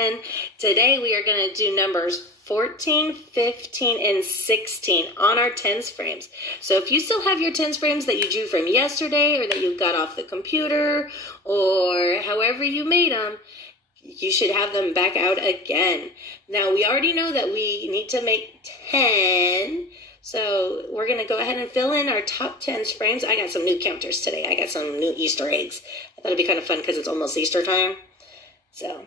And today we are going to do numbers 14, 15, and 16 on our tens frames. So if you still have your tens frames that you drew from yesterday or that you got off the computer or however you made them, you should have them back out again. Now we already know that we need to make 10. So we're going to go ahead and fill in our top 10 frames. I got some new counters today. I got some new Easter eggs. I thought it'd be kind of fun because it's almost Easter time. So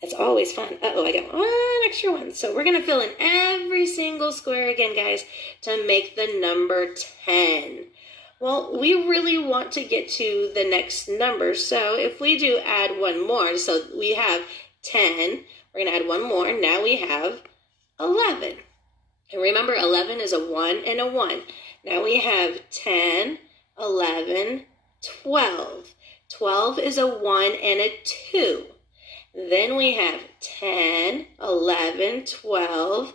it's always fun. Uh-oh, I got one extra one. So we're going to fill in every single square again, guys, to make the number 10. Well, we really want to get to the next number. So if we do add one more, so we have 10, we're going to add one more. Now we have 11. And remember, 11 is a 1 and a 1. Now we have 10, 11, 12. 12 is a 1 and a 2. Then we have 10, 11, 12,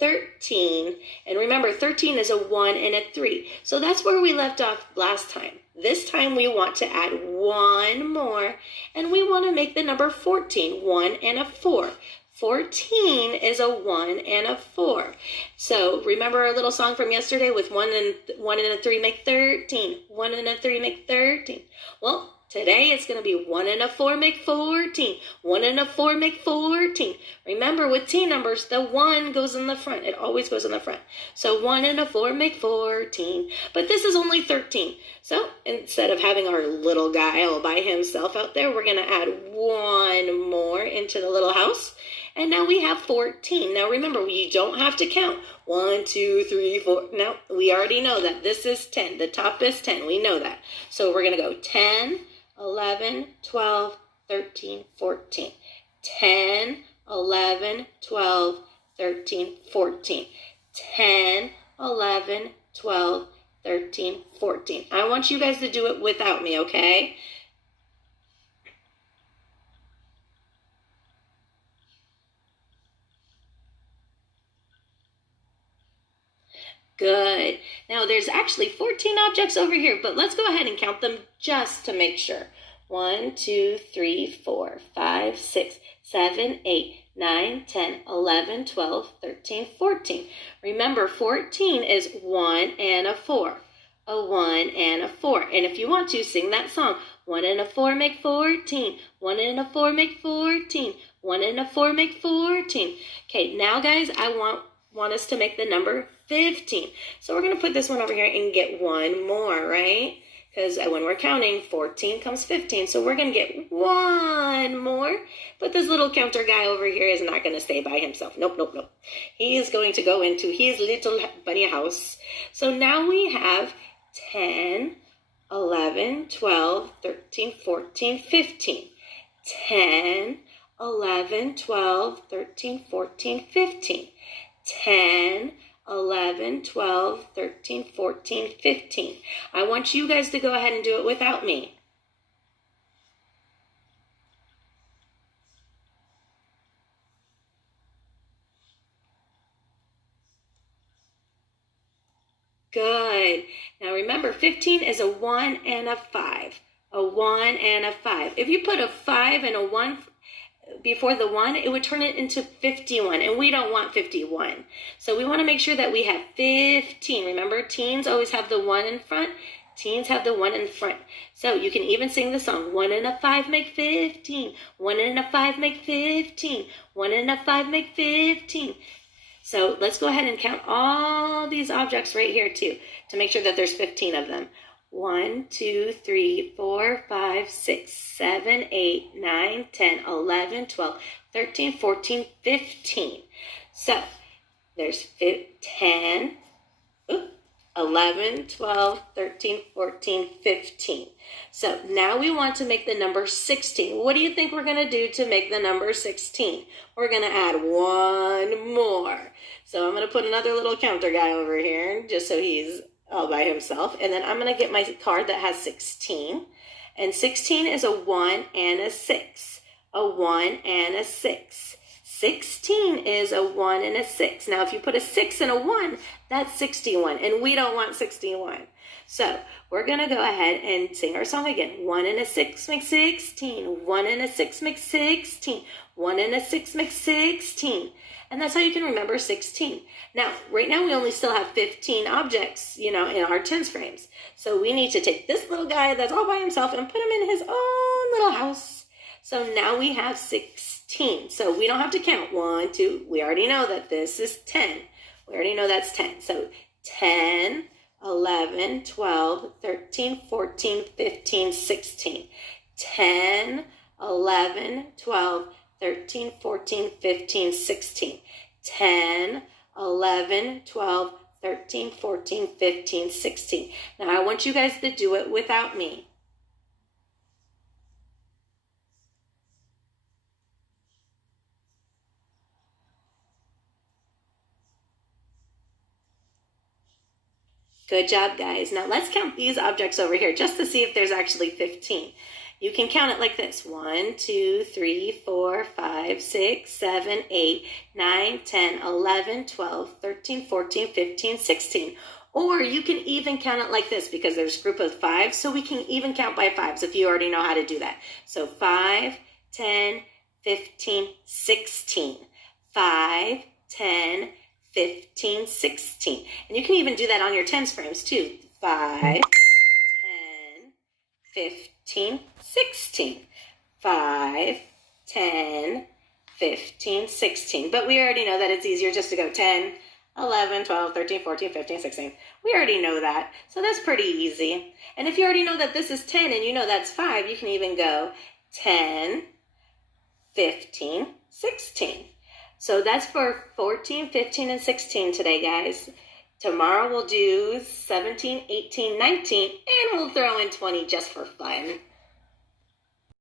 13. And remember, 13 is a 1 and a 3. So that's where we left off last time. This time we want to add one more, and we want to make the number 14, 1 and a 4. 14 is a 1 and a 4. So remember our little song from yesterday with 1 and a 3 make 13. 1 and a 3 make 13. Well, today it's going to be 1 and a 4 make 14. 1 and a 4 make 14. Remember, with T numbers, the 1 goes in the front. It always goes in the front. So 1 and a 4 make 14. But this is only 13. So instead of having our little guy all by himself out there, we're going to add one more into the little house. And now we have 14. Now remember, you don't have to count 1, 2, 3, 4. Now we already know that this is 10. The top is 10. We know that. So we're going to go 10, 11, 12, 13, 14. 10, 11, 12, 13, 14. 10, 11, 12, 13, 14. I want you guys to do it without me, okay? Good. Now there's actually 14 objects over here, but let's go ahead and count them just to make sure. 1, 2, 3, 4, 5, 6, 7, 8, 9, 10, 11, 12, 13, 14. Remember, 14 is 1 and a 4. A 1 and a 4. And if you want to, sing that song. 1 and a 4 make 14. 1 and a 4 make 14. 1 and a 4 make 14. Okay, now guys, I want us to make the number 15. So we're going to put this one over here and get one more, right? Because when we're counting, 14 comes 15. So we're going to get one more. But this little counter guy over here is not going to stay by himself. Nope, nope, nope. He is going to go into his little bunny house. So now we have 10, 11, 12, 13, 14, 15. 10, 11, 12, 13, 14, 15. 10, 11, 12, 13, 14, 15. I want you guys to go ahead and do it without me. Good. Now remember, 15 is a 1 and a 5. A 1 and a 5. If you put a 5 and a 1 before the 1, it would turn it into 51, and we don't want 51. So we want to make sure that we have 15. Remember, teens always have the 1 in front. Teens have the 1 in front. So you can even sing the song, 1 and a 5 make 15. 1 and a 5 make 15. 1 and a 5 make 15. So let's go ahead and count all these objects right here too, to make sure that there's 15 of them. 1, 2, 3, 4, 5, 6, 7, 8, 9, 10, 11, 12, 13, 14, 15. So there's 10, 11, 12, 13, 14, 15. So now we want to make the number 16. What do you think we're going to do to make the number 16? We're going to add one more. So I'm going to put another little counter guy over here just so he's all by himself. And then I'm going to get my card that has 16. And 16 is a 1 and a 6. A 1 and a 6. 16 is a 1 and a 6. Now, if you put a 6 and a 1, that's 61. And we don't want 61. So we're going to go ahead and sing our song again. 1 and a 6 makes 16. 1 and a 6 makes 16. 1 and a 6 makes 16. And that's how you can remember 16. Now, right now we only still have 15 objects, in our tens frames. So we need to take this little guy that's all by himself and put him in his own little house. So now we have 16. So we don't have to count. 1, 2. We already know that this is 10. We already know that's 10. So 10, 11, 12, 13, 14, 15, 16. 10, 11, 12, 13, 14, 15, 16. 10, 11, 12, 13, 14, 15, 16. Now I want you guys to do it without me. Good job, guys. Now let's count these objects over here just to see if there's actually 15. You can count it like this. 1, 2, 3, 4, 5, 6, 7, 8, 9, 10, 11, 12, 13, 14, 15, 16. Or you can even count it like this because there's a group of 5, so we can even count by 5s if you already know how to do that. So 5, 10, 15, 16. 5, 10, 15, 16. And you can even do that on your tens frames too. 5, 10, 15, 16. 5, 10, 15, 16. But we already know that it's easier just to go 10, 11, 12, 13, 14, 15, 16. We already know that. So that's pretty easy. And if you already know that this is 10 and you know that's 5, you can even go 10, 15, 16. So that's for 14, 15, and 16 today, guys. Tomorrow we'll do 17, 18, 19, and we'll throw in 20 just for fun.